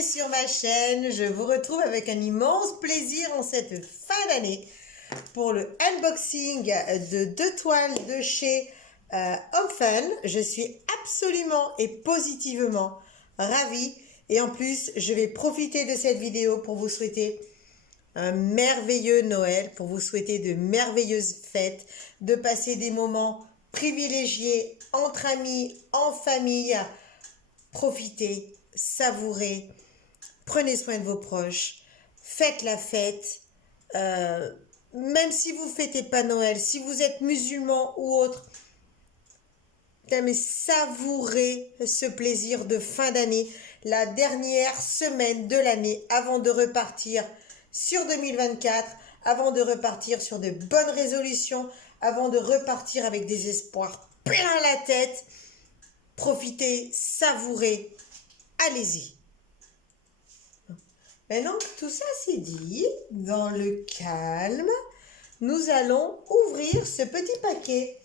bienvenue sur ma chaîne. Je vous retrouve avec un immense plaisir en cette fin d'année pour le unboxing de 2 toiles de chez Home Fun. Je suis absolument et positivement ravie. Et en plus, je vais profiter de cette vidéo pour vous souhaiter un merveilleux Noël, pour vous souhaiter de merveilleuses fêtes, de passer des moments privilégiés entre amis, en famille. Profitez, savourez, prenez soin de vos proches, faites la fête. Même si vous ne fêtez pas Noël, si vous êtes musulman ou autre, mais savourez ce plaisir de fin d'année, la dernière semaine de l'année avant de repartir sur 2024, avant de repartir sur de bonnes résolutions, avant de repartir avec des espoirs plein la tête. Profitez, savourez, allez-y. Maintenant que tout ça c'est dit, dans le calme, nous allons ouvrir ce petit paquet.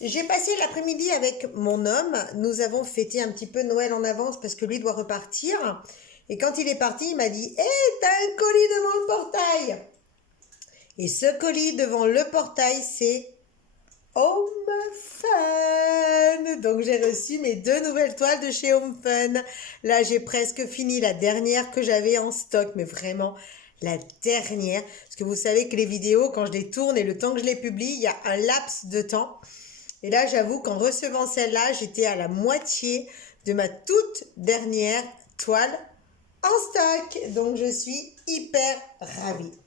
J'ai passé l'après-midi avec mon homme. Nous avons fêté un petit peu Noël en avance parce que lui doit repartir. Et quand il est parti, il m'a dit « Hey, t'as un colis devant le portail !» Et ce colis devant le portail, c'est Home Fun. Donc j'ai reçu mes 2 nouvelles toiles de chez Home Fun. Là j'ai presque fini la dernière que j'avais en stock, mais vraiment la dernière. Parce que vous savez que les vidéos, quand je les tourne et le temps que je les publie, il y a un laps de temps. Et là j'avoue qu'en recevant celle-là, j'étais à la moitié de ma toute dernière toile en stock. Donc je suis hyper ravie.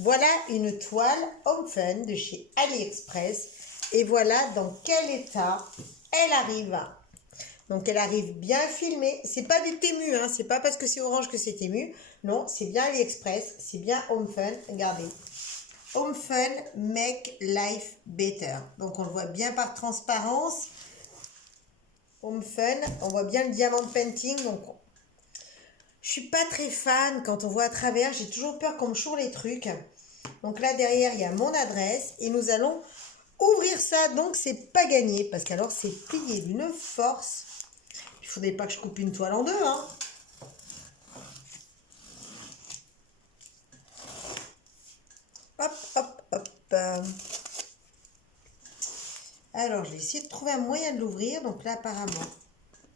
Voilà une toile Home Fun de chez AliExpress et voilà dans quel état elle arrive. Donc elle arrive bien filmée, c'est pas du Temu, hein, c'est pas parce que c'est orange que c'est Temu, non, c'est bien AliExpress, c'est bien Home Fun, regardez. Home Fun make life better. Donc on le voit bien par transparence. Home Fun, on voit bien le diamant painting, donc je suis pas très fan quand on voit à travers, j'ai toujours peur qu'on me choure les trucs. Donc là derrière il y a mon adresse et nous allons ouvrir ça, donc c'est pas gagné parce qu'alors c'est plié d'une force. Il faudrait pas que je coupe une toile en 2, hein. Hop, hop, hop. Alors je vais essayer de trouver un moyen de l'ouvrir, donc là apparemment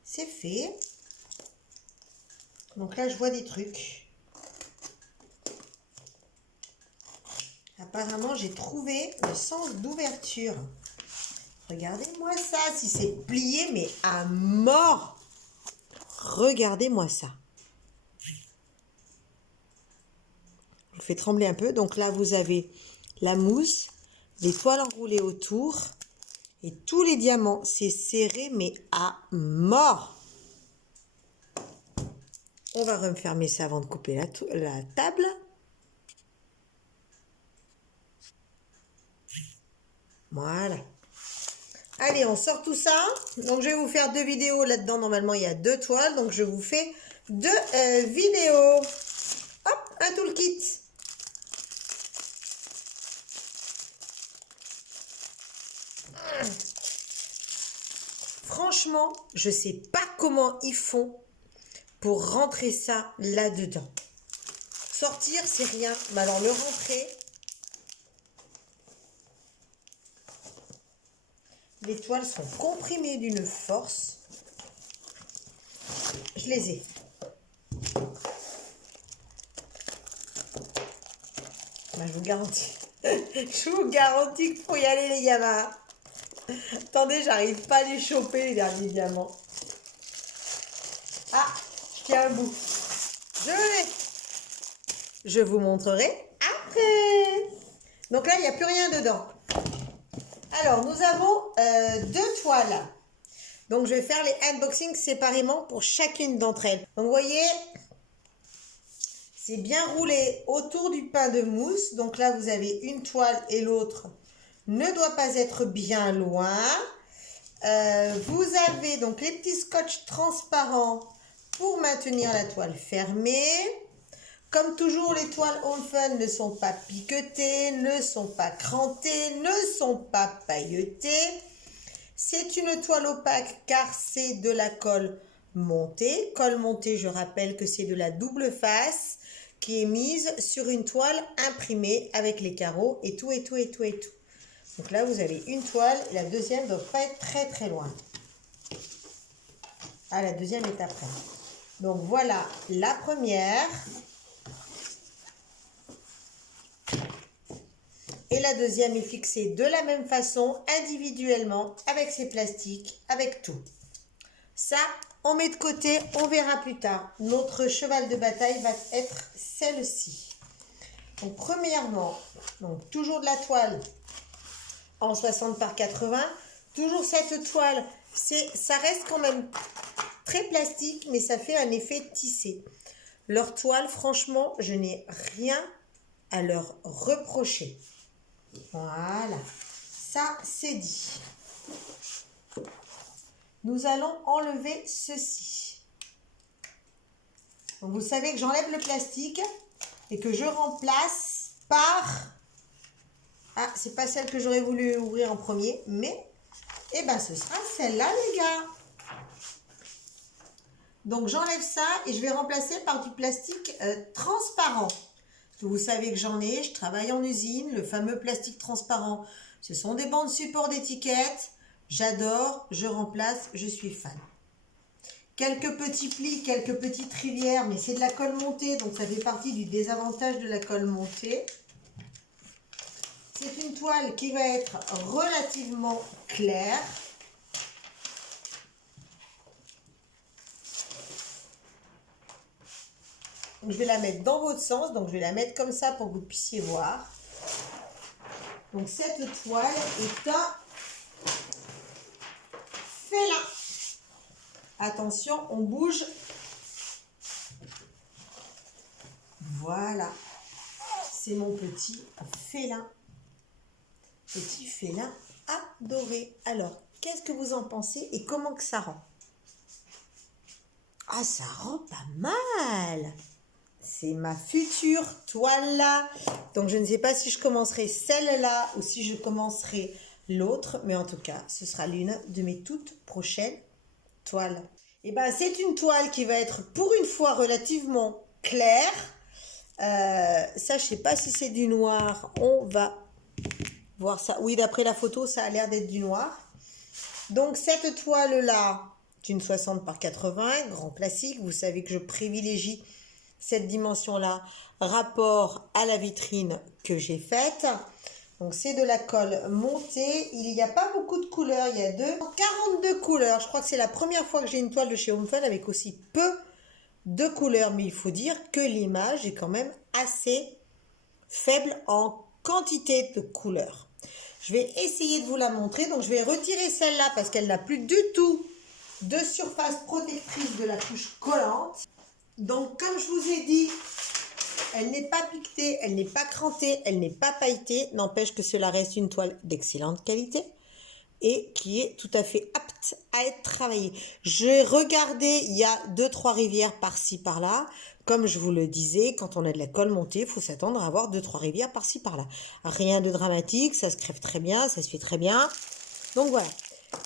c'est fait. Donc là je vois des trucs. Apparemment, j'ai trouvé le sens d'ouverture. Regardez-moi ça, si c'est plié, mais à mort. Regardez-moi ça. Je vous fais trembler un peu. Donc là, vous avez la mousse, les toiles enroulées autour et tous les diamants. C'est serré, mais à mort. On va refermer ça avant de couper la table. Voilà. Allez, on sort tout ça. Donc, je vais vous faire 2 vidéos là-dedans. Normalement, il y a 2 toiles. Donc, je vous fais 2 vidéos. Hop, un toolkit. Franchement, je ne sais pas comment ils font pour rentrer ça là-dedans. Sortir, c'est rien. Mais alors, le rentrer... Les toiles sont comprimées d'une force. Je les ai. Ben, je vous garantis. Je vous garantis qu'il faut y aller, les gamins. Attendez, j'arrive pas à les choper, les derniers diamants. Ah, je tiens un bout. Je l'ai. Je vous montrerai après. Donc là, il n'y a plus rien dedans. Alors, nous avons 2 toiles. Donc, je vais faire les unboxings séparément pour chacune d'entre elles. Donc, vous voyez, c'est bien roulé autour du pain de mousse. Donc là, vous avez une toile et l'autre ne doit pas être bien loin. Vous avez donc les petits scotch transparents pour maintenir la toile fermée. Comme toujours, les toiles Home Fun ne sont pas piquetées, ne sont pas crantées, ne sont pas pailletées. C'est une toile opaque car c'est de la colle montée. Colle montée, je rappelle que c'est de la double face qui est mise sur une toile imprimée avec les carreaux et tout, et tout, et tout, et tout. Donc là, vous avez une toile et la deuxième ne doit pas être très, très loin. Ah, la deuxième est après. Donc voilà la première. Et la deuxième est fixée de la même façon, individuellement, avec ses plastiques, avec tout. Ça, on met de côté, on verra plus tard. Notre cheval de bataille va être celle-ci. Donc premièrement, donc toujours de la toile en 60 par 80. Toujours cette toile, ça reste quand même très plastique, mais ça fait un effet tissé. Leur toile, franchement, je n'ai rien à leur reprocher. Voilà, ça c'est dit. Nous allons enlever ceci. Donc vous savez que j'enlève le plastique et que je remplace par... Ah, c'est pas celle que j'aurais voulu ouvrir en premier, mais eh ben, ce sera celle-là, les gars. Donc j'enlève ça et je vais remplacer par du plastique transparent. Vous savez que j'en ai, je travaille en usine, le fameux plastique transparent. Ce sont des bandes support d'étiquettes. J'adore, je remplace, je suis fan. Quelques petits plis, quelques petites rivières, mais c'est de la colle montée, donc ça fait partie du désavantage de la colle montée. C'est une toile qui va être relativement claire. Donc, je vais la mettre dans votre sens, donc je vais la mettre comme ça pour que vous puissiez voir. Donc cette toile est un félin. Attention, on bouge. Voilà, c'est mon petit félin. Petit félin adoré. Alors, qu'est-ce que vous en pensez et comment que ça rend? Ah, ça rend pas mal. C'est ma future toile là. Donc je ne sais pas si je commencerai celle-là ou si je commencerai l'autre. Mais en tout cas, ce sera l'une de mes toutes prochaines toiles. Et ben c'est une toile qui va être pour une fois relativement claire. Ça, je sais pas si c'est du noir. On va voir ça. Oui, d'après la photo, ça a l'air d'être du noir. Donc cette toile-là, c'est une 60 par 80, grand classique. Vous savez que je privilégie cette dimension-là, rapport à la vitrine que j'ai faite. Donc c'est de la colle montée. Il n'y a pas beaucoup de couleurs, il y a 42 couleurs. Je crois que c'est la première fois que j'ai une toile de chez Home Fun avec aussi peu de couleurs. Mais il faut dire que l'image est quand même assez faible en quantité de couleurs. Je vais essayer de vous la montrer. Donc je vais retirer celle-là parce qu'elle n'a plus du tout de surface protectrice de la couche collante. Donc, comme je vous ai dit, elle n'est pas piquetée, elle n'est pas crantée, elle n'est pas pailletée. N'empêche que cela reste une toile d'excellente qualité et qui est tout à fait apte à être travaillée. J'ai regardé, il y a 2-3 rivières par-ci, par-là. Comme je vous le disais, quand on a de la colle montée, il faut s'attendre à avoir 2-3 rivières par-ci, par-là. Rien de dramatique, ça se crève très bien, ça se fait très bien. Donc voilà.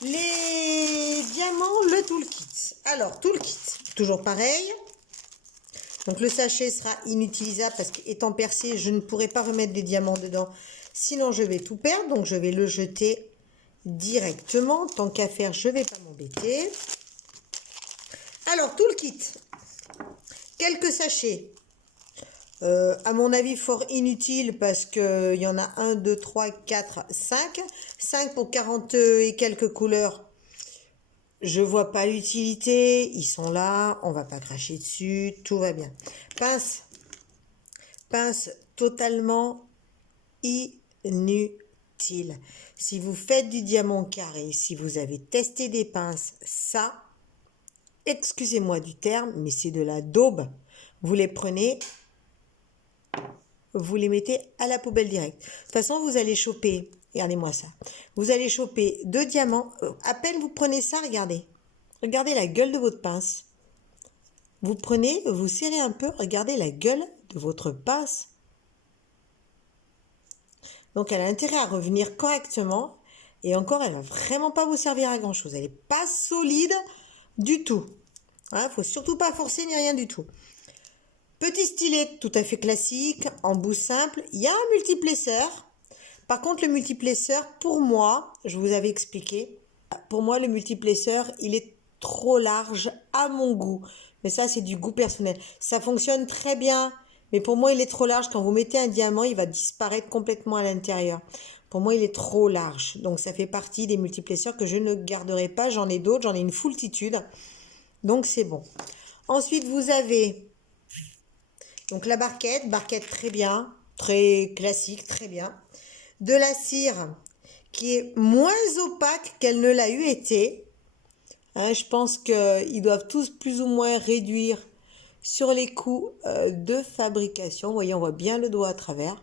Les diamants, le toolkit. Alors, toolkit, toujours pareil. Donc le sachet sera inutilisable parce qu'étant percé, je ne pourrai pas remettre des diamants dedans. Sinon, je vais tout perdre. Donc je vais le jeter directement. Tant qu'à faire, je ne vais pas m'embêter. Alors, tout le kit. Quelques sachets. À mon avis, fort inutile parce qu'il y en a 1, 2, 3, 4, 5. 5 pour 40 et quelques couleurs. Je vois pas l'utilité, ils sont là, on va pas cracher dessus, tout va bien. Pince totalement inutile. Si vous faites du diamant carré, si vous avez testé des pinces, ça, excusez-moi du terme, mais c'est de la daube. Vous les prenez, vous les mettez à la poubelle directe. De toute façon, vous allez choper, regardez-moi ça, vous allez choper 2 diamants, à peine vous prenez ça, regardez. Regardez la gueule de votre pince. Vous prenez, vous serrez un peu, regardez la gueule de votre pince. Donc elle a intérêt à revenir correctement. Et encore, elle ne va vraiment pas vous servir à grand chose. Elle n'est pas solide du tout. Hein, faut surtout pas forcer ni rien du tout. Petit stylet tout à fait classique, en bout simple. Il y a un multiplesseur. Par contre, le multiplesseur, pour moi, je vous avais expliqué, pour moi, le multiplesseur, il est trop large à mon goût. Mais ça, c'est du goût personnel. Ça fonctionne très bien, mais pour moi, il est trop large. Quand vous mettez un diamant, il va disparaître complètement à l'intérieur. Pour moi, il est trop large. Donc, ça fait partie des multiplesseurs que je ne garderai pas. J'en ai d'autres, j'en ai une foultitude. Donc, c'est bon. Ensuite, vous avez donc la barquette très bien, très classique, très bien. De la cire qui est moins opaque qu'elle ne l'a eu été. Hein, je pense qu'ils doivent tous plus ou moins réduire sur les coûts de fabrication. Vous voyez, on voit bien le doigt à travers.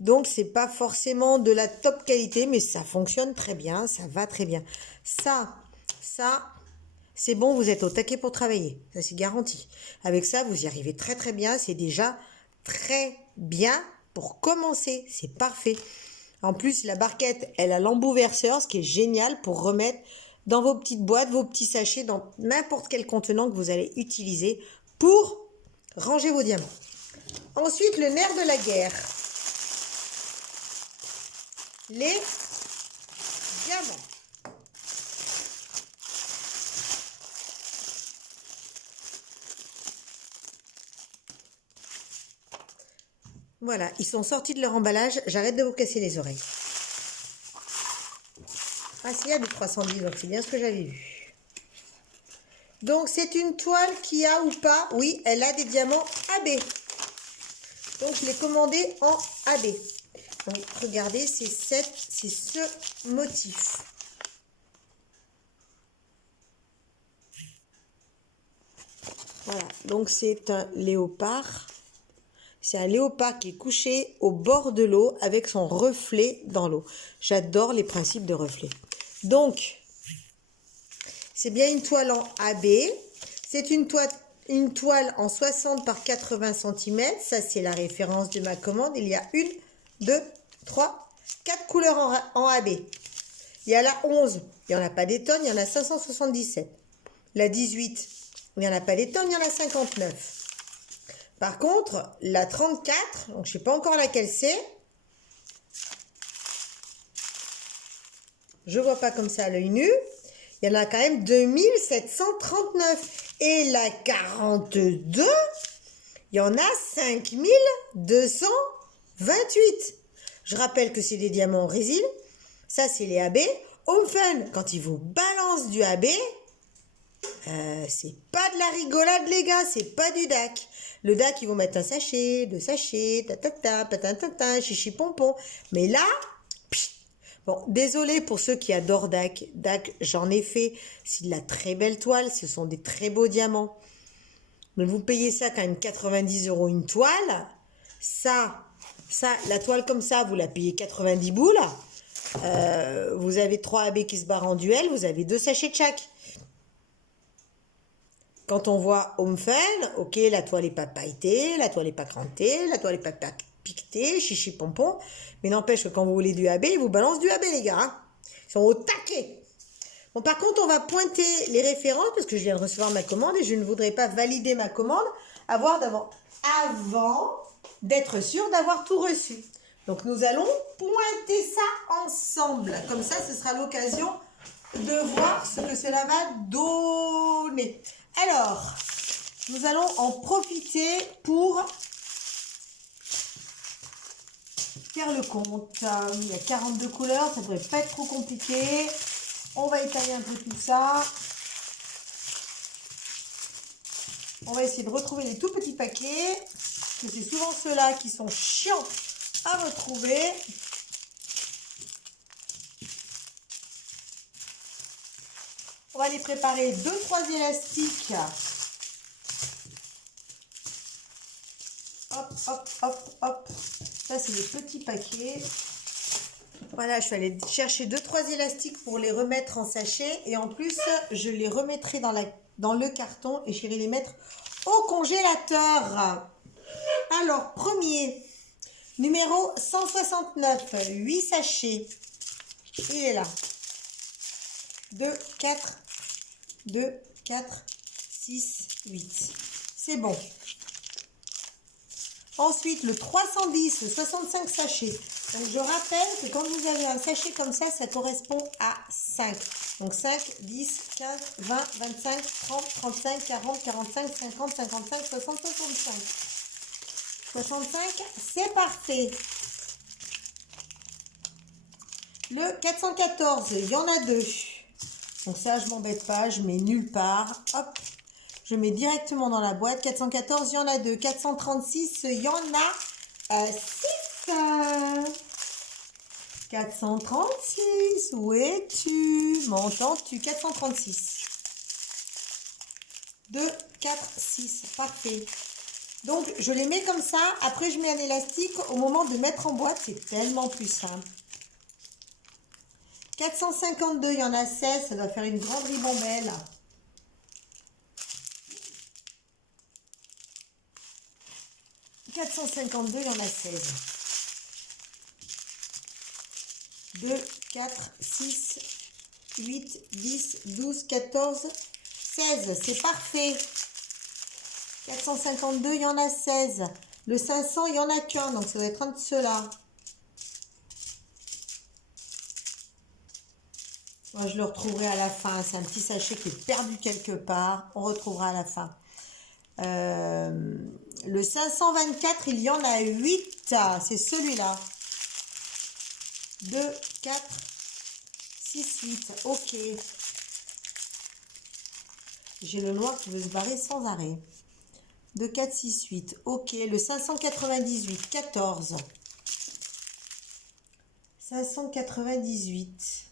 Donc, c'est pas forcément de la top qualité, mais ça fonctionne très bien, ça va très bien. Ça, c'est bon, vous êtes au taquet pour travailler. Ça, c'est garanti. Avec ça, vous y arrivez très très bien. C'est déjà très bien pour commencer. C'est parfait. En plus, la barquette, elle a l'embout verseur, ce qui est génial pour remettre dans vos petites boîtes, vos petits sachets, dans n'importe quel contenant que vous allez utiliser pour ranger vos diamants. Ensuite, le nerf de la guerre. Les diamants. Voilà, ils sont sortis de leur emballage. J'arrête de vous casser les oreilles. Ah, s'il y a du 310, donc c'est bien ce que j'avais vu. Donc, c'est une toile qui a ou pas, oui, elle a des diamants AB. Donc, je l'ai commandé en AB. Donc, regardez, c'est ce motif. Voilà, donc c'est un léopard. C'est un léopard qui est couché au bord de l'eau avec son reflet dans l'eau. J'adore les principes de reflet. Donc, c'est bien une toile en AB. C'est une toile en 60 par 80 cm. Ça, c'est la référence de ma commande. Il y a 1, 2, 3, 4 couleurs en AB. Il y a la 11, il n'y en a pas des tonnes, il y en a 577. La 18, il n'y en a pas des tonnes, il y en a 59. Par contre, la 34, donc je ne sais pas encore laquelle c'est. Je ne vois pas comme ça à l'œil nu. Il y en a quand même 2739. Et la 42, il y en a 5228. Je rappelle que c'est des diamants en résine. Ça, c'est les AB. Home Fun, quand ils vous balancent du AB, c'est pas de la rigolade, les gars. C'est pas du DAC. Le DAC, ils vont mettre un sachet, deux sachets, patin, chichi pompon. Mais là, bon, désolé pour ceux qui adorent DAC. DAC, j'en ai fait. C'est de la très belle toile. Ce sont des très beaux diamants. Mais vous payez ça quand même 90 € une toile. Ça, la toile comme ça, vous la payez 90 boules. Vous avez 3 AB qui se barrent en duel. Vous avez 2 sachets de chaque. Quand on voit Home Fun, ok, la toile n'est pas pailletée, la toile n'est pas crantée, la toile n'est pas piquetée, chichi pompon. Mais n'empêche que quand vous voulez du AB, ils vous balancent du AB, les gars. Hein. Ils sont au taquet. Bon, par contre, on va pointer les références parce que je viens de recevoir ma commande et je ne voudrais pas valider ma commande avant d'être sûr d'avoir tout reçu. Donc, nous allons pointer ça ensemble. Comme ça, ce sera l'occasion de voir ce que cela va donner. Alors, nous allons en profiter pour faire le compte. Il y a 42 couleurs, ça ne devrait pas être trop compliqué. On va étaler un peu tout ça. On va essayer de retrouver les tout petits paquets. Parce que c'est souvent ceux-là qui sont chiants à retrouver. On va les préparer 2-3 élastiques. Hop, hop, hop, hop. Ça, c'est les petits paquets. Voilà, je suis allée chercher 2-3 élastiques pour les remettre en sachet. Et en plus, je les remettrai dans le carton et j'irai les mettre au congélateur. Alors, premier, numéro 169, 8 sachets. Il est là. 2, 4, 2, 4, 6, 8. C'est bon. Ensuite, le 310, le 65 sachets. Donc, je rappelle que quand vous avez un sachet comme ça, ça correspond à 5. Donc, 5, 10, 15, 20, 25, 30, 35, 40, 45, 50, 55, 60, 65. 65, c'est parfait. Le 414, il y en a 2. Donc ça, je m'embête pas, je mets nulle part. Hop, je mets directement dans la boîte. 414, il y en a 2. 436, il y en a 6. 436, où es-tu? M'entends-tu? 436. 2, 4, 6. Parfait. Donc, je les mets comme ça. Après, je mets un élastique. Au moment de mettre en boîte, c'est tellement plus simple. 452, il y en a 16. Ça doit faire une grande ribambelle. « 452, il y en a 16. 2, 4, 6, 8, 10, 12, 14, 16. C'est parfait. 452, il y en a 16. Le 500, il n'y en a qu'un. Donc, ça doit être un de ceux-là. Moi, je le retrouverai à la fin. C'est un petit sachet qui est perdu quelque part. On retrouvera à la fin. Le 524, il y en a 8. C'est celui-là. 2, 4, 6, 8. Ok. J'ai le noir qui veut se barrer sans arrêt. 2, 4, 6, 8. Ok. Le 598, 14. 598.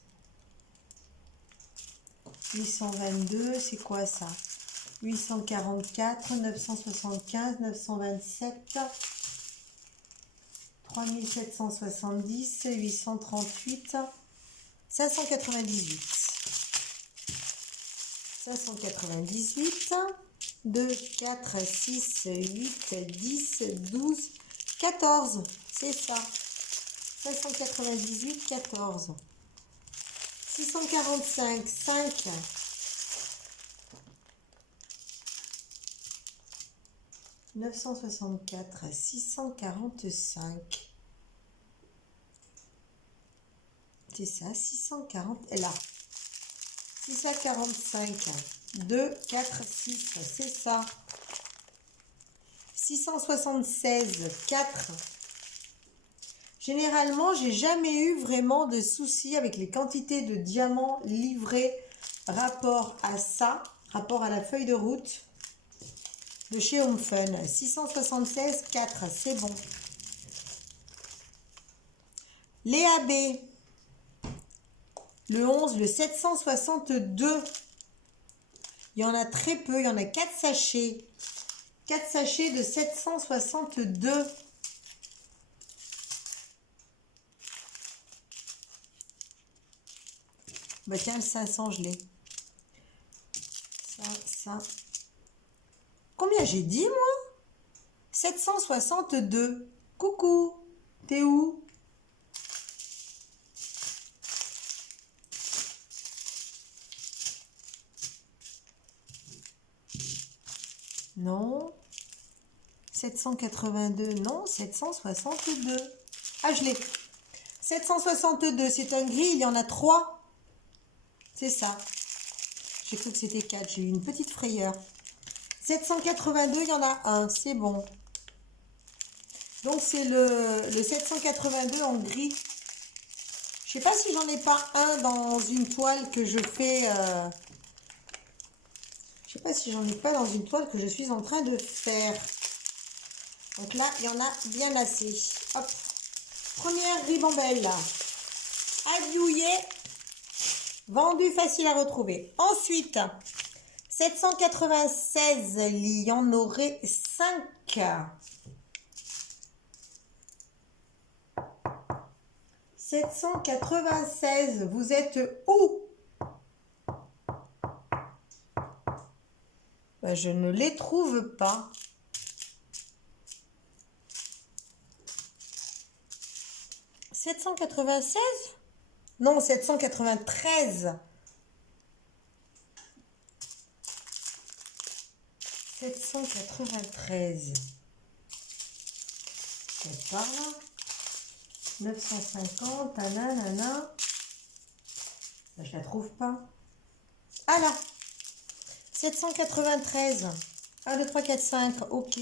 822, c'est quoi ça? 844, 975, 927, 3770, 838, 598. 598, 2, 4, 6, 8, 10, 12, 14. C'est ça. 598, 14. 645, 5. 964, 645. C'est ça, 640. Et là, 645. 2, 4, 6. C'est ça. 676, 4. Généralement, j'ai jamais eu vraiment de soucis avec les quantités de diamants livrés rapport à ça, rapport à la feuille de route de chez Home Fun. 676, 4, c'est bon. Léa B, le 11, le 762. Il y en a très peu, il y en a 4 sachets. 4 sachets de 762. Bah tiens, le 500, je l'ai. Ça. Combien j'ai dit, moi? 762. Coucou, t'es où? Non. 782, non. 762. Ah, je l'ai. 762, c'est un gris, il y en a 3. C'est ça. J'ai cru que c'était 4, j'ai eu une petite frayeur. 782, il y en a un, c'est bon. Donc c'est le 782 en gris. Je sais pas si j'en ai pas un dans une toile que je fais. Je sais pas si j'en ai pas dans une toile que je suis en train de faire. Donc là, il y en a bien assez. Hop. Première ribambelle là. Adiouillé. Vendu, facile à retrouver. Ensuite, 796, il y en aurait 5. 796, vous êtes où? Ben, je ne les trouve pas. « 796 ? Non, 793. 793. C'est par là. 950, nanana. Je la trouve pas. Ah là 793. 1, 2, 3, 4, 5. Ok.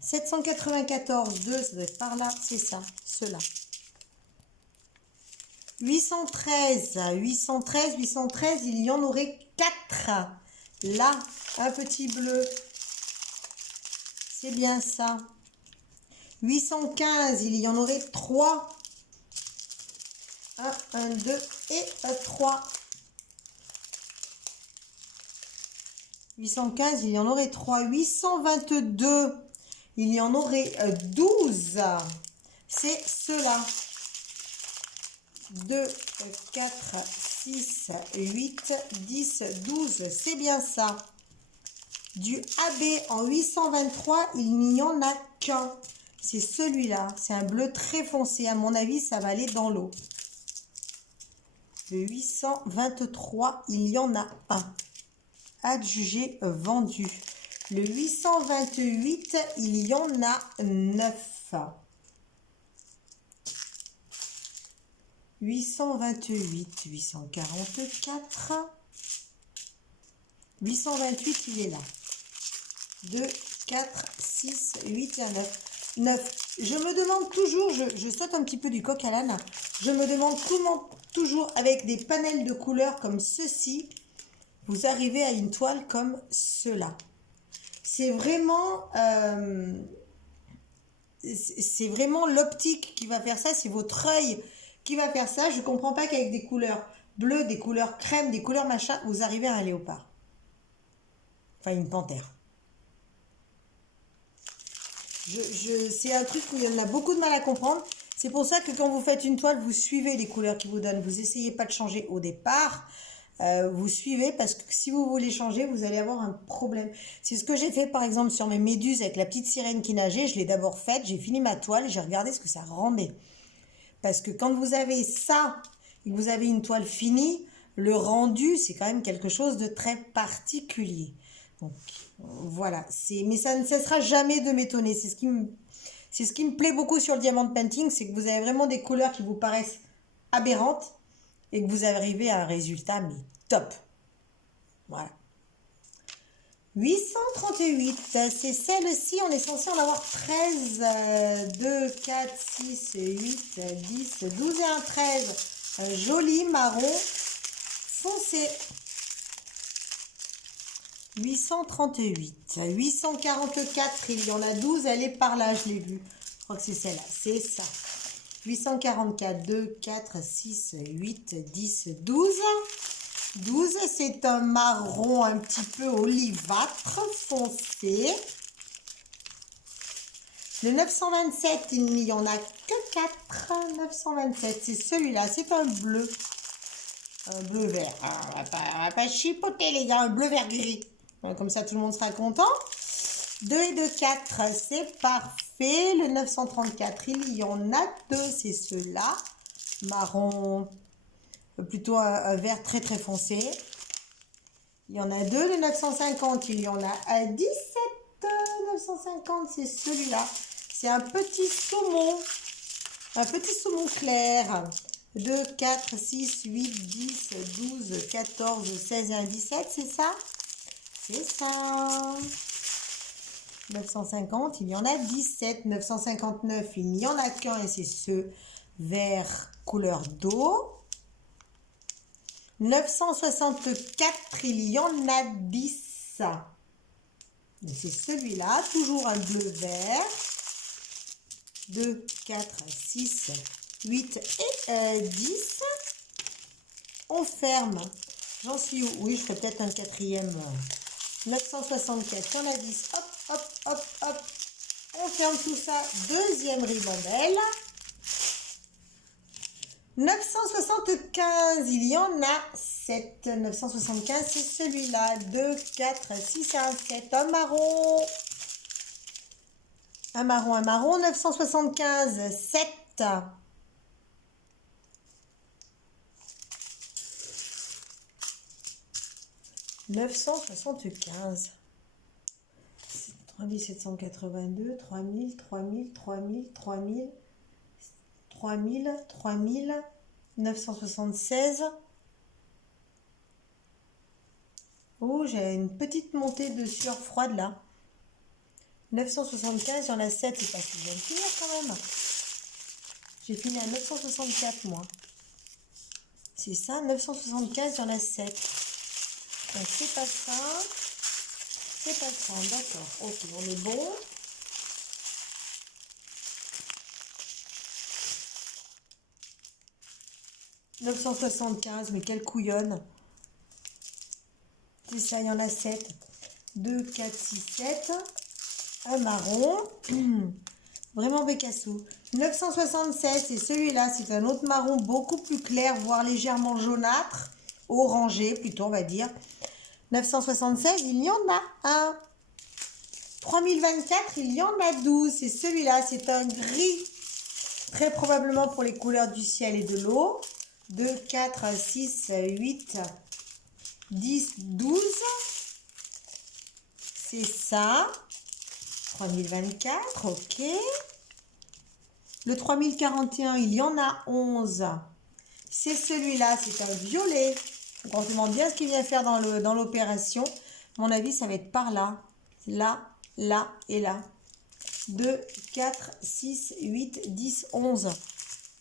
794, 2, ça doit être par là. C'est ça, ceux-là. 813, 813, 813, il y en aurait 4. Là, un petit bleu. C'est bien ça. 815, il y en aurait 3. 1, 1, 2 et 3. 815, il y en aurait 3. 822, il y en aurait 12. C'est ceux-là. 2, 4, 6, 8, 10, 12. C'est bien ça. Du AB en 823, il n'y en a qu'un. C'est celui-là. C'est un bleu très foncé. À mon avis, ça va aller dans l'eau. Le 823, il y en a un. Adjugé, vendu. Le 828, il y en a 9. 828, 844. 828, il est là. 2, 4, 6, 8 et 9. 9. Je me demande toujours, je saute un petit peu du coq à l'âne, je me demande comment, toujours avec des panels de couleurs comme ceci, vous arrivez à une toile comme cela. C'est vraiment l'optique qui va faire ça, c'est votre œil qui va faire ça. Je ne comprends pas qu'avec des couleurs bleues, des couleurs crème, des couleurs machin, vous arrivez à un léopard. Enfin, une panthère. C'est un truc où il y en a beaucoup de mal à comprendre. C'est pour ça que quand vous faites une toile, vous suivez les couleurs qu'ils vous donnent. Vous essayez pas de changer au départ. Vous suivez parce que si vous voulez changer, vous allez avoir un problème. C'est ce que j'ai fait par exemple sur mes méduses avec la petite sirène qui nageait. Je l'ai d'abord faite, j'ai fini ma toile, j'ai regardé ce que ça rendait. Parce que quand vous avez ça et que vous avez une toile finie, le rendu, c'est quand même quelque chose de très particulier. Donc voilà, mais ça ne cessera jamais de m'étonner. C'est ce qui me plaît beaucoup sur le diamant painting, c'est que vous avez vraiment des couleurs qui vous paraissent aberrantes et que vous arrivez à un résultat mais top. Voilà. 838, c'est celle-ci, on est censé en avoir 13, 2, 4, 6, 8, 10, 12 et un 13. Un joli marron foncé. 838, 844, il y en a 12, elle est par là, je l'ai vue. Je crois que c'est celle-là, c'est ça. 844, 2, 4, 6, 8, 10, 12. 12, c'est un marron un petit peu olivâtre foncé. Le 927, il n'y en a que 4. 927, c'est celui-là, c'est un bleu. Un bleu vert. On va pas chipoter les gars, un bleu vert gris. Comme ça, tout le monde sera content. 2 et 2, 4, c'est parfait. Le 934, il y en a 2, c'est ceux-là. Marron, plutôt un vert très très foncé. Il y en a 2. Le 950, il y en a 17. 950, c'est celui-là. C'est un petit saumon. Un petit saumon clair. 2, 4, 6, 8, 10, 12, 14, 16 et un 17, c'est ça? C'est ça. 950, il y en a 17. 959, il n'y en a qu'un et c'est ce vert couleur d'eau. 964, il y en a 10. C'est celui-là, toujours un bleu vert. 2, 4, 6, 8 et 10. On ferme. J'en suis où? Oui, je ferai peut-être un quatrième. 964, il y en a 10. Hop, hop, hop, hop. On ferme tout ça. Deuxième ribambelle. 975, il y en a 7. 975, c'est celui-là. 2, 4, 6 et un 7. Un marron. Un marron, un marron. 975, 7. 975. 3782, 3000, 3000, 3000, 3000, 3000, 3000, 976. Oh, j'ai une petite montée de sueur froide là. 975, il y en a 7, c'est pas si je viens de finir quand même. J'ai fini à 964 moi. C'est ça, 975, il y en a 7. Donc c'est pas ça. C'est pas ça, d'accord. Ok, on est bon. « 975, mais quelle couillonne. C'est ça, il y en a 7. 2, 4, 6, 7. Un marron. Vraiment bécassou. 976, c'est celui-là. C'est un autre marron beaucoup plus clair, voire légèrement jaunâtre. Orangé, plutôt, on va dire. 976, il y en a un. 3024, il y en a 12. C'est celui-là. C'est un gris. Très probablement pour les couleurs du ciel et de l'eau. 2, 4, 6, 8, 10, 12. C'est ça. 3024, ok. Le 3041, il y en a 11. C'est celui-là, c'est un violet. On se demande bien ce qu'il vient faire dans l'opération. À mon avis, ça va être par là. Là, là et là. 2, 4, 6, 8, 10, 11.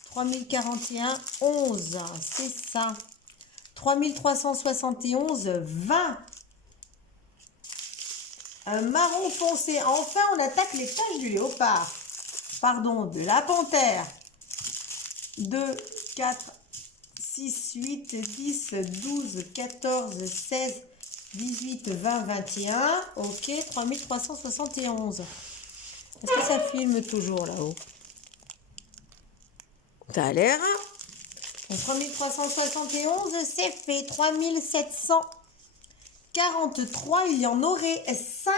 3041, 11. C'est ça. 3371, 20. Un marron foncé. Enfin, on attaque les taches du léopard. Pardon, de la panthère. 2, 4, 6, 8, 10, 12, 14, 16, 18, 20, 21. Ok, 3371. Est-ce que ça filme toujours là-haut? Ça a l'air. Donc 3371, c'est fait. 3743, il y en aurait 5.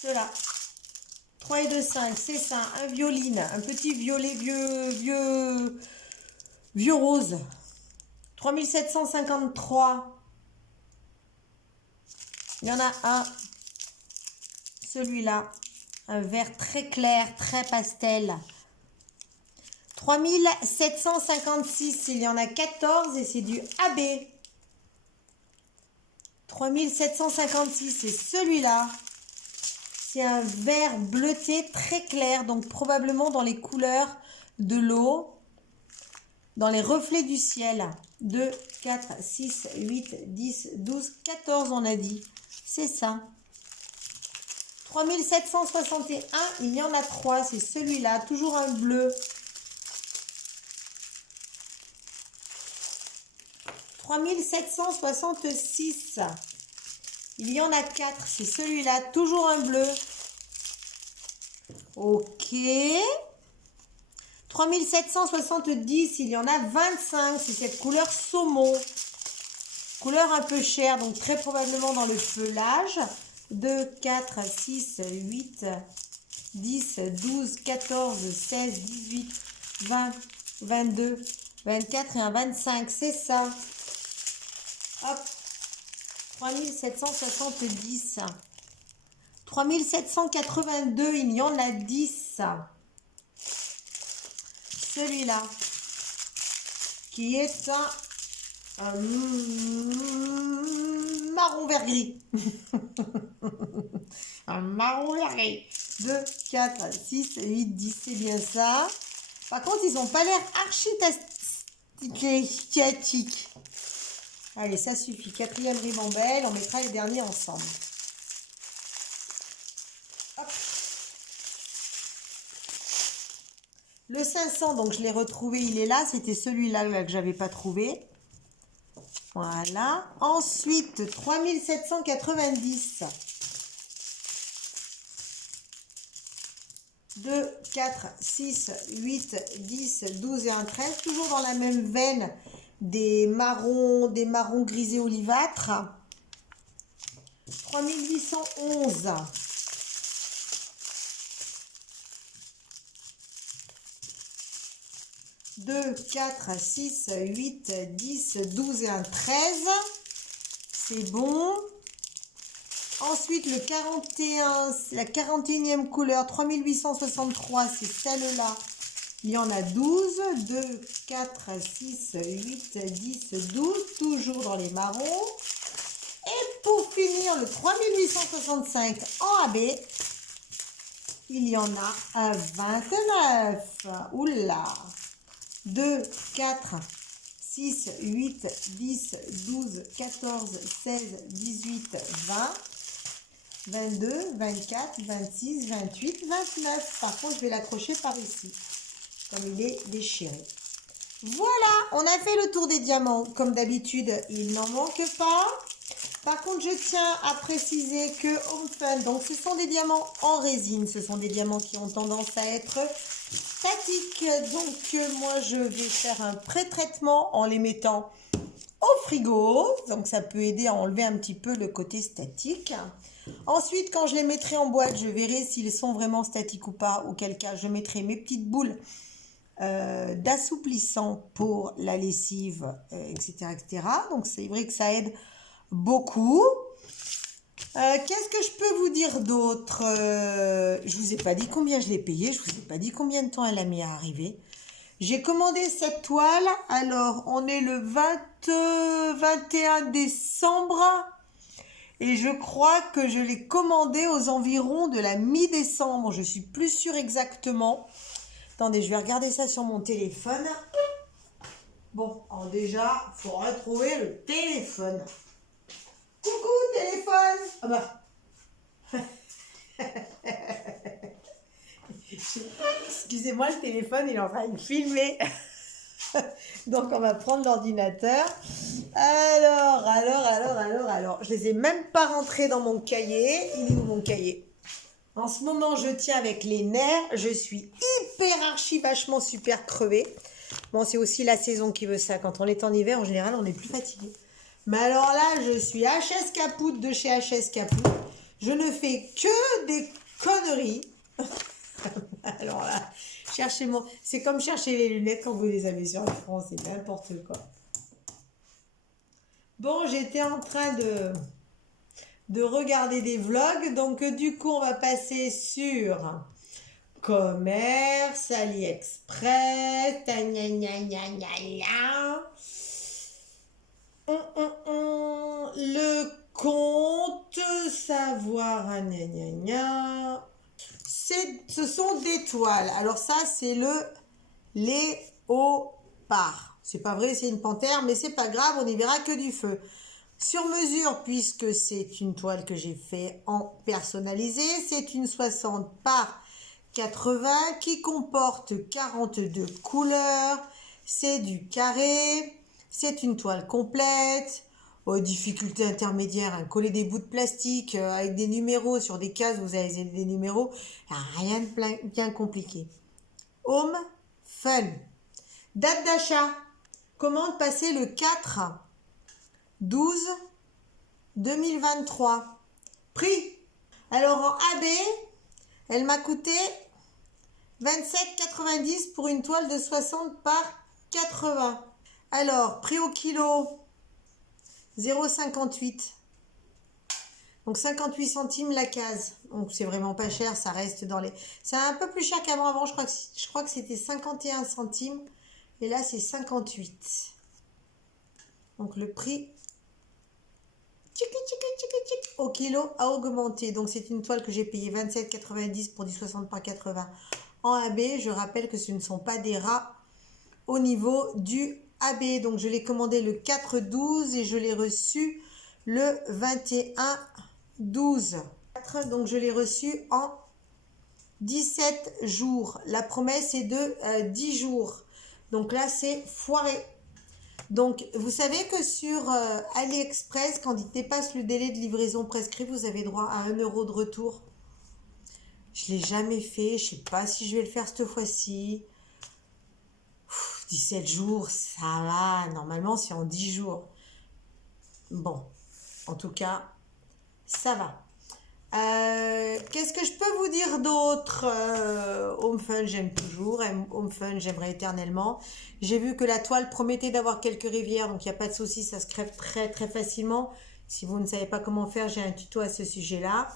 Cela. 3 et 2, 5, c'est ça. Un violine, un petit violet vieux rose. 3753. Il y en a un. Celui-là. Un vert très clair, très pastel. 3756. Il y en a 14 et c'est du AB. 3756, c'est celui-là. C'est un vert bleuté très clair, donc probablement dans les couleurs de l'eau, dans les reflets du ciel. 2, 4, 6, 8, 10, 12, 14 on a dit. C'est ça. 3761, il y en a 3, c'est celui-là, toujours un bleu. 3766. Il y en a 4, c'est celui-là, toujours un bleu. Ok. 3770, il y en a 25, c'est cette couleur saumon. Couleur un peu chère, donc très probablement dans le feuillage. 2, 4, 6, 8, 10, 12, 14, 16, 18, 20, 22, 24 et un 25, c'est ça. Hop. 3770. 3782, il y en a 10. Celui-là, qui est un marron vert gris. Un marron vert gris. 2, 4, 6, 8, 10, c'est bien ça. Par contre, ils n'ont pas l'air archi-statiques. Allez, ça suffit. 4e ribambelle, on mettra les derniers ensemble. Hop. Le 500, donc je l'ai retrouvé, il est là. C'était celui-là là, que j'avais pas trouvé. Voilà. Ensuite, 3790. 2, 4, 6, 8, 10, 12 et un 13. Toujours dans la même veine des marrons grisés olivâtres. 3811. 2, 4, 6, 8, 10, 12 et un 13. C'est bon. Ensuite, le 41, la 41e couleur, 3863, c'est celle-là. Il y en a 12. 2, 4, 6, 8, 10, 12. Toujours dans les marrons. Et pour finir, le 3865 en AB, il y en a 29. Oula. 2, 4, 6, 8, 10, 12, 14, 16, 18, 20, 22, 24, 26, 28, 29. Par contre, je vais l'accrocher par ici, comme il est déchiré. Voilà, on a fait le tour des diamants. Comme d'habitude, il n'en manque pas. Par contre, je tiens à préciser que Home Fun, donc ce sont des diamants en résine. Ce sont des diamants qui ont tendance à être statiques. Donc, moi, je vais faire un pré-traitement en les mettant au frigo. Donc, ça peut aider à enlever un petit peu le côté statique. Ensuite, quand je les mettrai en boîte, je verrai s'ils sont vraiment statiques ou pas. Auquel cas, je mettrai mes petites boules d'assouplissant pour la lessive, etc., etc. Donc, c'est vrai que ça aide beaucoup. Qu'est-ce que je peux vous dire d'autre? Je vous ai pas dit combien je l'ai payé, je vous ai pas dit combien de temps elle a mis à arriver. J'ai commandé cette toile, alors on est le 21 décembre et je crois que je l'ai commandée aux environs de la mi-décembre, je suis plus sûre exactement. Attendez, je vais regarder ça sur mon téléphone. Bon, alors déjà, il faut retrouver le téléphone. Coucou téléphone. Ah bah. Excusez-moi, le téléphone il est en train de filmer. Donc on va prendre l'ordinateur. Alors. Je les ai même pas rentrés dans mon cahier. Il est où mon cahier? En ce moment, je tiens avec les nerfs. Je suis hyper archi vachement super crevée. Bon, c'est aussi la saison qui veut ça. Quand on est en hiver, en général, on est plus fatigué. Mais alors là, je suis HS Capoute de chez HS Capoute. Je ne fais que des conneries. Alors là, cherchez-moi. C'est comme chercher les lunettes quand vous les avez sur le front. C'est n'importe quoi. Bon, j'étais en train de regarder des vlogs. Donc, du coup, on va passer sur commerce, AliExpress. Le compte, savoir, ce sont des toiles. Alors ça, c'est le léopard. C'est pas vrai, c'est une panthère, mais c'est pas grave, on n'y verra que du feu. Sur mesure, puisque c'est une toile que j'ai fait en personnalisé, c'est une 60 par 80 qui comporte 42 couleurs. C'est du carré, c'est une toile complète. Difficulté intermédiaire, hein, coller des bouts de plastique avec des numéros sur des cases, vous avez des numéros, rien de bien compliqué. Home Fun. Date d'achat. Commande passée le 4/12/2023. Prix. Alors en AB, elle m'a coûté 27,90 pour une toile de 60 par 80. Alors, prix au kilo, 0,58. Donc 58 centimes la case. Donc c'est vraiment pas cher, ça reste dans les... C'est un peu plus cher qu'avant. Avant, je crois que c'était 51 centimes. Et là, c'est 58. Donc le prix au kilo a augmenté. Donc c'est une toile que j'ai payée 27,90 pour du 60 par 80 en AB. Je rappelle que ce ne sont pas des rats au niveau du AB. Donc je l'ai commandé le 4/12 et je l'ai reçu le 21/12. Donc je l'ai reçu en 17 jours. La promesse est de 10 jours. Donc là, c'est foiré. Donc, vous savez que sur AliExpress, quand il dépasse le délai de livraison prescrit, vous avez droit à 1 euro de retour. Je ne l'ai jamais fait. Je ne sais pas si je vais le faire cette fois-ci. 17 jours, ça va. Normalement, c'est en 10 jours. Bon, en tout cas, ça va. Qu'est-ce que je peux vous dire d'autre? Home Fun, j'aime toujours. Home Fun, j'aimerais éternellement. J'ai vu que la toile promettait d'avoir quelques rivières, donc il n'y a pas de souci, ça se crève très très facilement. Si vous ne savez pas comment faire, j'ai un tuto à ce sujet-là.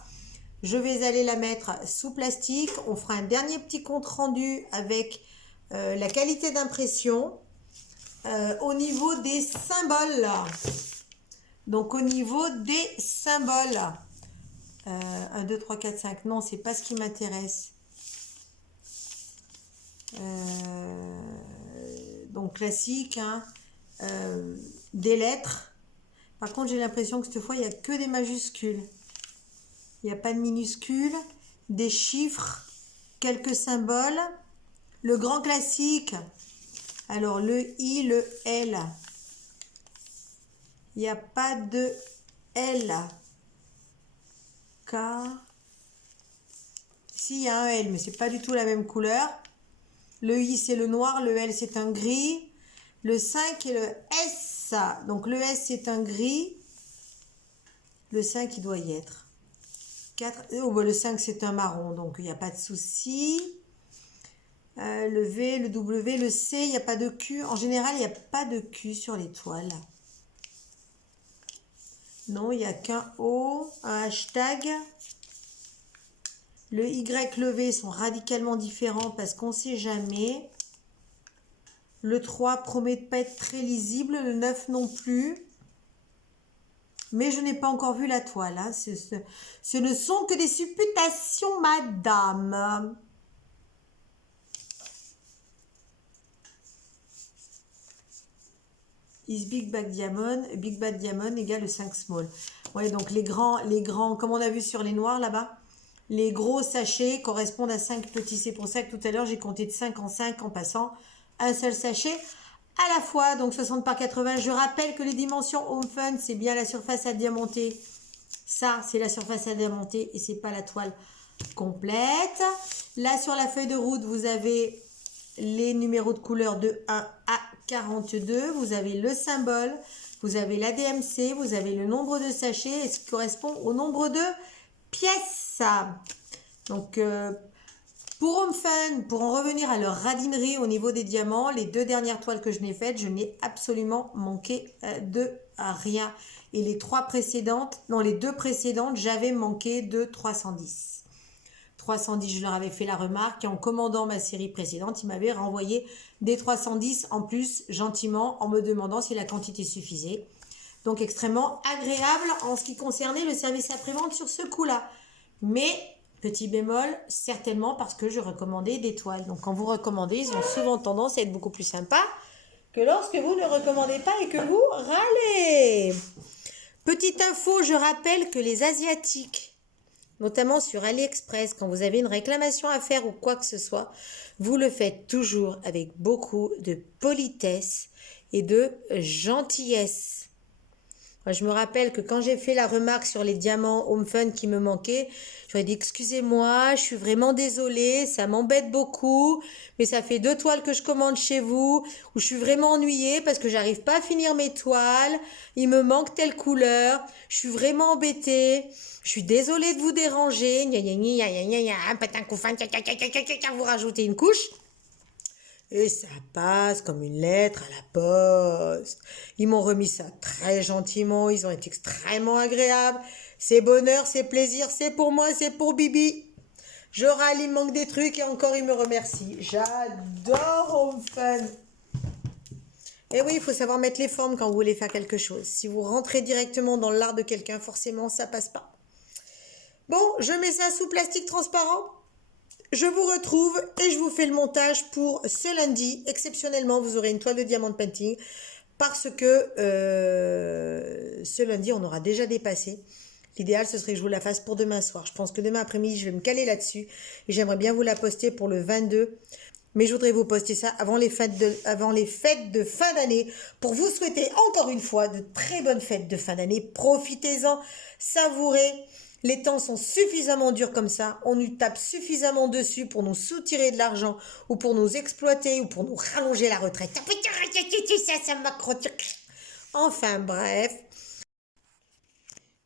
Je vais aller la mettre sous plastique. On fera un dernier petit compte rendu avec la qualité d'impression. Au niveau des symboles. Donc au niveau des symboles. 1, 2, 3, 4, 5. Non, c'est pas ce qui m'intéresse. Donc classique, hein. Des lettres. Par contre, j'ai l'impression que cette fois, il n'y a que des majuscules. Il n'y a pas de minuscules. Des chiffres, quelques symboles. Le grand classique. Alors, le I, le L. Il n'y a pas de L. K. Si, il y a un L, mais c'est pas du tout la même couleur. Le I, c'est le noir. Le L, c'est un gris. Le 5 et le S. Donc, le S, c'est un gris. Le 5, il doit y être. 4. Oh, bah, le 5, c'est un marron, donc il n'y a pas de souci. Le V, le W, le C, il n'y a pas de Q. En général, il n'y a pas de Q sur les toiles. Non, il n'y a qu'un O, un hashtag. Le Y, le V sont radicalement différents parce qu'on ne sait jamais. Le 3 promet de ne pas être très lisible, le 9 non plus. Mais je n'ai pas encore vu la toile. Hein. Ce ne sont que des supputations, madame. Is Big Bad Diamond égale le 5 small. Ouais, donc les grands, comme on a vu sur les noirs là-bas, les gros sachets correspondent à 5 petits. C'est pour ça que tout à l'heure, j'ai compté de 5 en passant un seul sachet à la fois. Donc 60 par 80. Je rappelle que les dimensions Home Fun, c'est bien la surface à diamanter. Ça, c'est la surface à diamanter et c'est pas la toile complète. Là, sur la feuille de route, vous avez les numéros de couleur de 1 à 42. Vous avez le symbole, vous avez la DMC, vous avez le nombre de sachets et ce qui correspond au nombre de pièces. Donc, pour Home Fun, pour en revenir à leur radinerie au niveau des diamants, les 2 dernières toiles que je n'ai faites, je n'ai absolument manqué de rien. Et les 2 précédentes, j'avais manqué de 310. 310, je leur avais fait la remarque et en commandant ma série précédente, ils m'avaient renvoyé des 310 en plus, gentiment, en me demandant si la quantité suffisait. Donc, extrêmement agréable en ce qui concernait le service après-vente sur ce coup-là. Mais, petit bémol, certainement parce que je recommandais des toiles. Donc, quand vous recommandez, ils ont souvent tendance à être beaucoup plus sympas que lorsque vous ne recommandez pas et que vous râlez. Petite info, je rappelle que les Asiatiques, notamment sur AliExpress, quand vous avez une réclamation à faire ou quoi que ce soit, vous le faites toujours avec beaucoup de politesse et de gentillesse. Moi, je me rappelle que quand j'ai fait la remarque sur les diamants Home Fun qui me manquaient, j'aurais dit excusez-moi, je suis vraiment désolée, ça m'embête beaucoup, mais ça fait 2 toiles que je commande chez vous, où je suis vraiment ennuyée parce que j'arrive pas à finir mes toiles, il me manque telle couleur, je suis vraiment embêtée, je suis désolée de vous déranger, gna gna gna gna gna gna, un patin couffin, vous rajoutez une couche. Et ça passe comme une lettre à la poste. Ils m'ont remis ça très gentiment. Ils ont été extrêmement agréables. C'est bonheur, c'est plaisir, c'est pour moi, c'est pour Bibi. Je râle, il me manque des trucs et encore il me remercie. J'adore Home Fun. Et oui, il faut savoir mettre les formes quand vous voulez faire quelque chose. Si vous rentrez directement dans l'art de quelqu'un, forcément, ça passe pas. Bon, je mets ça sous plastique transparent. Je vous retrouve et je vous fais le montage pour ce lundi. Exceptionnellement, vous aurez une toile de diamant painting parce que ce lundi, on aura déjà dépassé. L'idéal, ce serait que je vous la fasse pour demain soir. Je pense que demain après-midi, je vais me caler là-dessus et j'aimerais bien vous la poster pour le 22. Mais je voudrais vous poster ça avant les fêtes de fin d'année pour vous souhaiter encore une fois de très bonnes fêtes de fin d'année. Profitez-en, savourez. Les temps sont suffisamment durs comme ça, on nous tape suffisamment dessus pour nous soutirer de l'argent ou pour nous exploiter ou pour nous rallonger la retraite. Enfin bref.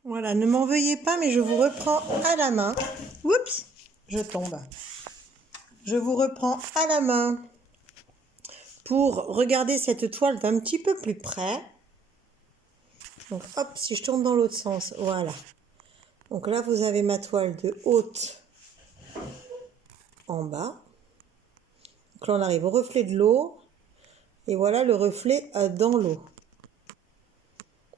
Voilà, ne m'en veuillez pas, mais je vous reprends à la main. Oups, je tombe. Je vous reprends à la main pour regarder cette toile d'un petit peu plus près. Donc hop, si je tourne dans l'autre sens, voilà. Donc là, vous avez ma toile de haute en bas. Donc là, on arrive au reflet de l'eau. Et voilà le reflet dans l'eau.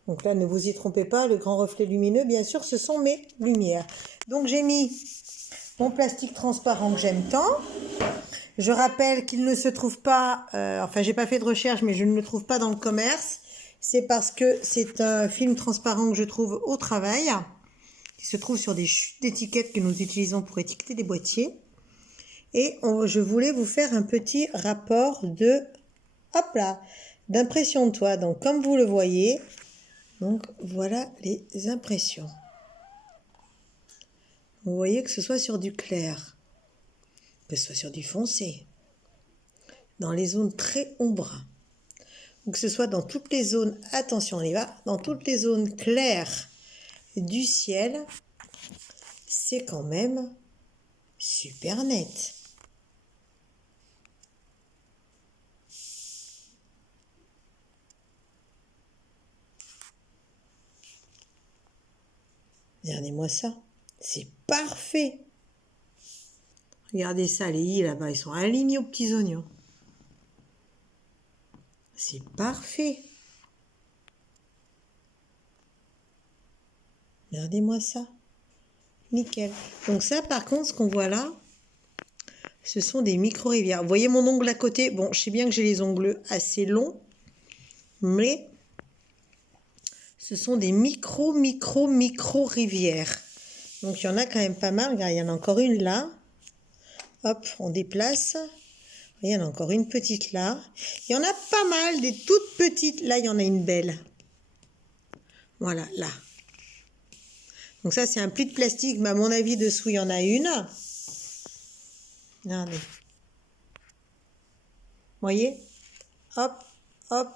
Donc là, ne vous y trompez pas, le grand reflet lumineux, bien sûr, ce sont mes lumières. Donc j'ai mis mon plastique transparent que j'aime tant. Je rappelle qu'il ne se trouve pas, enfin j'ai pas fait de recherche, mais je ne le trouve pas dans le commerce. C'est parce que c'est un film transparent que je trouve au travail, qui se trouve sur des chutes d'étiquettes que nous utilisons pour étiqueter des boîtiers. Et je voulais vous faire un petit rapport de, hop là, d'impression de toile. Donc comme vous le voyez, donc voilà les impressions. Vous voyez que ce soit sur du clair, que ce soit sur du foncé, dans les zones très ombres, ou que ce soit dans toutes les zones, attention on y va, dans toutes les zones claires du ciel, c'est quand même super net. Regardez-moi ça, c'est parfait. Regardez ça, les i là-bas, ils sont alignés aux petits oignons. C'est parfait. Regardez-moi ça. Nickel. Donc ça, par contre, ce qu'on voit là, ce sont des micro-rivières. Vous voyez mon ongle à côté? Bon, je sais bien que j'ai les ongles assez longs, mais ce sont des micro-rivières. Donc, il y en a quand même pas mal. Regarde, il y en a encore une là. Hop, on déplace. Il y en a encore une petite là. Il y en a pas mal, des toutes petites. Là, il y en a une belle. Voilà, là. Donc ça, c'est un pli de plastique, mais à mon avis, dessous, il y en a une. Regardez. Vous voyez? Hop, hop,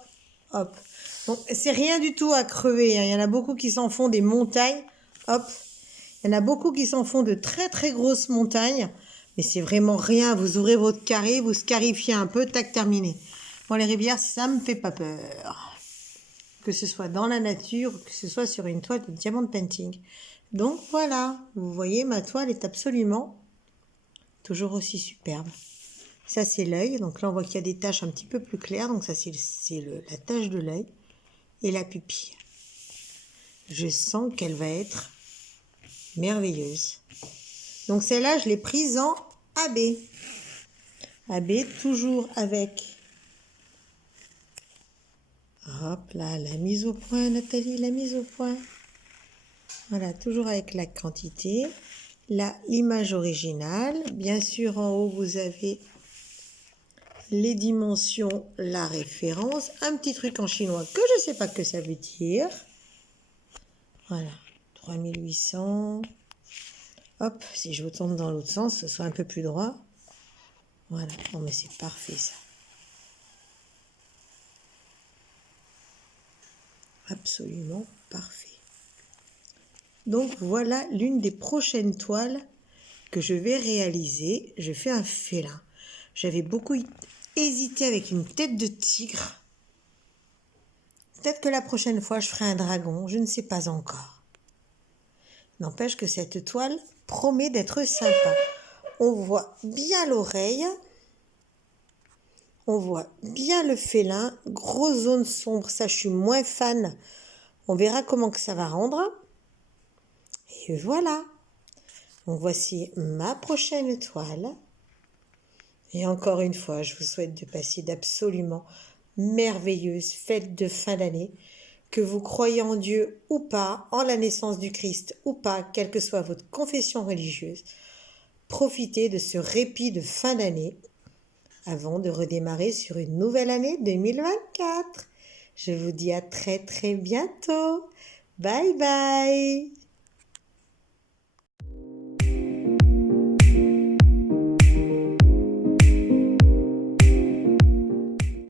hop. Donc, c'est rien du tout à crever. Hein. Il y en a beaucoup qui s'en font des montagnes. Hop. Il y en a beaucoup qui s'en font de très, très grosses montagnes. Mais c'est vraiment rien. Vous ouvrez votre carré, vous scarifiez un peu, tac, terminé. Bon, les rivières, ça me fait pas peur. Que ce soit dans la nature, que ce soit sur une toile de diamond painting. Donc, voilà. Vous voyez, ma toile est absolument toujours aussi superbe. Ça, c'est l'œil. Donc là, on voit qu'il y a des taches un petit peu plus claires. Donc ça, c'est la tache de l'œil et la pupille. Je sens qu'elle va être merveilleuse. Donc celle-là, je l'ai prise en AB. AB, toujours avec... Hop là, la mise au point, Nathalie, la mise au point. Voilà, toujours avec la quantité. Là, l'image originale. Bien sûr, en haut, vous avez les dimensions, la référence. Un petit truc en chinois que je ne sais pas que ça veut dire. Voilà, 3800. Hop, si je vous tourne dans l'autre sens, ce soit un peu plus droit. Voilà, non mais c'est parfait ça. Absolument parfait. Donc voilà l'une des prochaines toiles que je vais réaliser. Je fais un félin. J'avais beaucoup hésité avec une tête de tigre. Peut-être que la prochaine fois je ferai un dragon, je ne sais pas encore. N'empêche que cette toile promet d'être sympa. On voit bien l'oreille. On voit bien le félin. Grosse zone sombre, ça je suis moins fan. On verra comment que ça va rendre. Et voilà. Donc voici ma prochaine toile. Et encore une fois, je vous souhaite de passer d'absolument merveilleuses fêtes de fin d'année. Que vous croyez en Dieu ou pas, en la naissance du Christ ou pas, quelle que soit votre confession religieuse, profitez de ce répit de fin d'année avant de redémarrer sur une nouvelle année 2024. Je vous dis à très très bientôt. Bye bye.